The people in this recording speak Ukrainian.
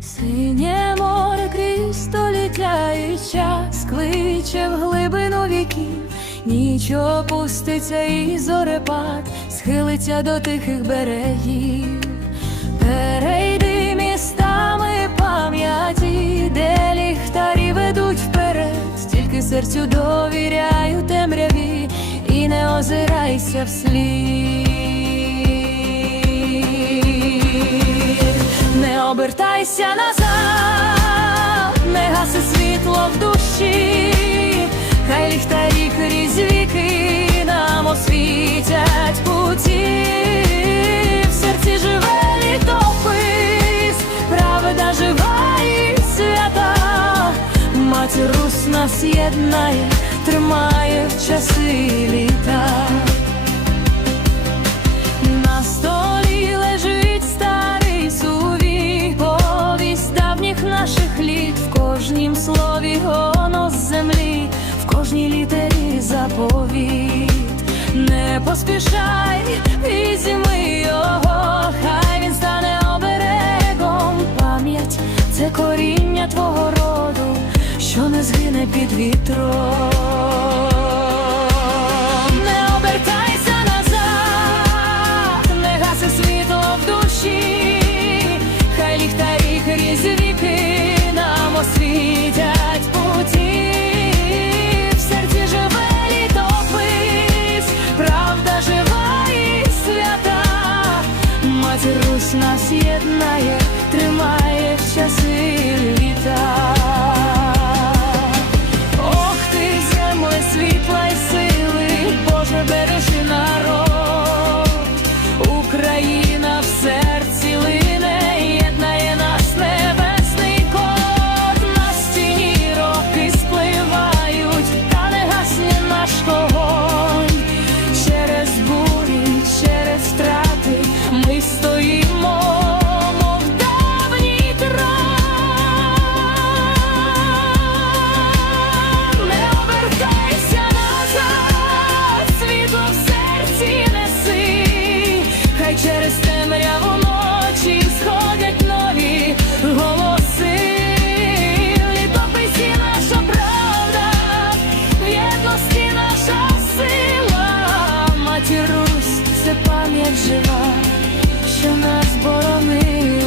Синє море крізь століття і час кличе в глибину віків, ніч опуститься і зорепад схилиться до тихих берегів, перейди містами пам'яті, де ліхтарі ведуть вперед, тільки серцю довіряю темряві, і не озирайся вслід. Обертайся назад, не гаси світло в душі, хай ліхтарі крізь віки нам освітять путі, в серці живе літопис, правда жива і свята, матір Рус нас єднає, тримає в часи в кожнім слові гонос землі, в кожній літері заповіт. Не поспішай, візьми його, хай він стане оберегом. Пам'ять це коріння твого роду, що не згине під вітром. Матір Русь нас єднає, тримає в часи літа. Темряву ночі сходять нові голоси. Літописі наша правда, в єдності наша сила, матір Русь, це пам'ять жива, що нас боронила.